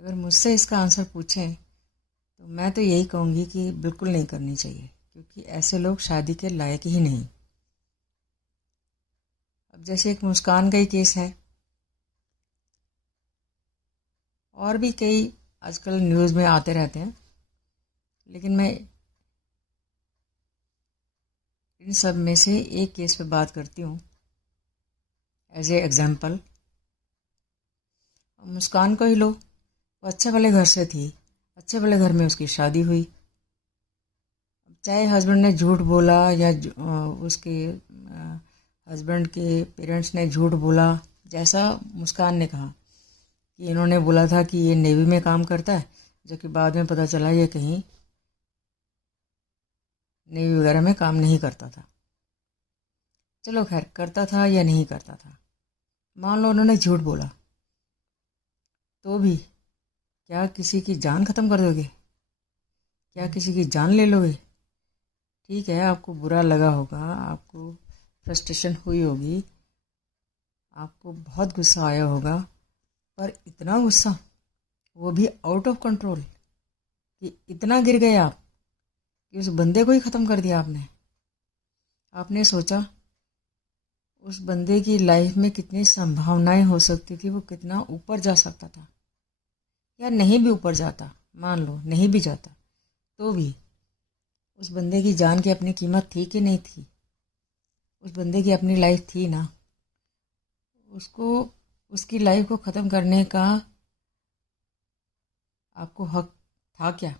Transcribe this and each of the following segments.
अगर मुझसे इसका आंसर पूछें तो मैं तो यही कहूँगी कि बिल्कुल नहीं करनी चाहिए, क्योंकि ऐसे लोग शादी के लायक ही नहीं। अब जैसे एक मुस्कान का ही केस है, और भी कई आजकल न्यूज़ में आते रहते हैं, लेकिन मैं इन सब में से एक केस पे बात करती हूँ एज ए एग्जाम्पल। मुस्कान को ही लो, वो अच्छे भले घर से थी, अच्छे भले घर में उसकी शादी हुई। चाहे हस्बैंड ने झूठ बोला या उसके हस्बैंड के पेरेंट्स ने झूठ बोला, जैसा मुस्कान ने कहा कि इन्होंने बोला था कि ये नेवी में काम करता है, जो कि बाद में पता चला ये कहीं नेवी वगैरह में काम नहीं करता था। चलो खैर, करता था या नहीं करता था, मान लो उन्होंने झूठ बोला, तो भी क्या किसी की जान ख़त्म कर दोगे? क्या किसी की जान ले लोगे? ठीक है, आपको बुरा लगा होगा, आपको फ्रस्ट्रेशन हुई होगी, आपको बहुत गुस्सा आया होगा, पर इतना गुस्सा, वो भी आउट ऑफ कंट्रोल, कि इतना गिर गए आप कि उस बंदे को ही ख़त्म कर दिया आपने। आपने सोचा उस बंदे की लाइफ में कितनी संभावनाएं हो सकती थी, वो कितना ऊपर जा सकता था, या नहीं भी ऊपर जाता, मान लो नहीं भी जाता, तो भी उस बंदे की जान की अपनी कीमत थी कि नहीं थी? उस बंदे की अपनी लाइफ थी ना। उसको उसकी लाइफ को ख़त्म करने का आपको हक था क्या?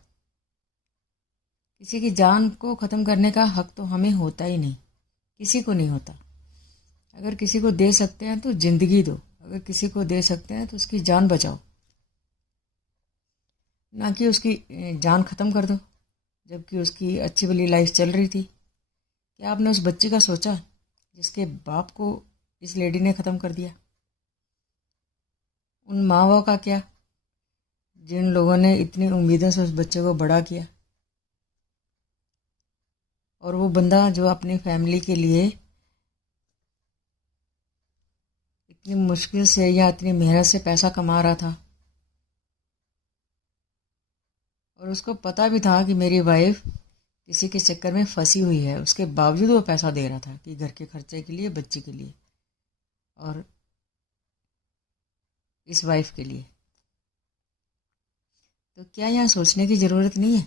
किसी की जान को ख़त्म करने का हक तो हमें होता ही नहीं, किसी को नहीं होता। अगर किसी को दे सकते हैं तो ज़िंदगी दो, अगर किसी को दे सकते हैं तो उसकी जान बचाओ, ना कि उसकी जान ख़त्म कर दो जबकि उसकी अच्छी भली लाइफ चल रही थी। क्या आपने उस बच्चे का सोचा जिसके बाप को इस लेडी ने ख़त्म कर दिया? उन माँ बाप का क्या, जिन लोगों ने इतनी उम्मीदों से उस बच्चे को बड़ा किया? और वो बंदा जो अपनी फैमिली के लिए इतनी मुश्किल से या इतनी मेहनत से पैसा कमा रहा था, और उसको पता भी था कि मेरी वाइफ किसी के चक्कर में फंसी हुई है, उसके बावजूद वो पैसा दे रहा था कि घर के खर्चे के लिए, बच्चे के लिए और इस वाइफ के लिए। तो क्या यहाँ सोचने की ज़रूरत नहीं है?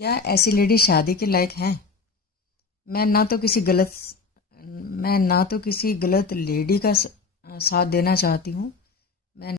क्या ऐसी लेडी शादी के लायक हैं? मैं ना तो किसी गलत मैं ना तो किसी गलत लेडी का साथ देना चाहती हूँ, मैं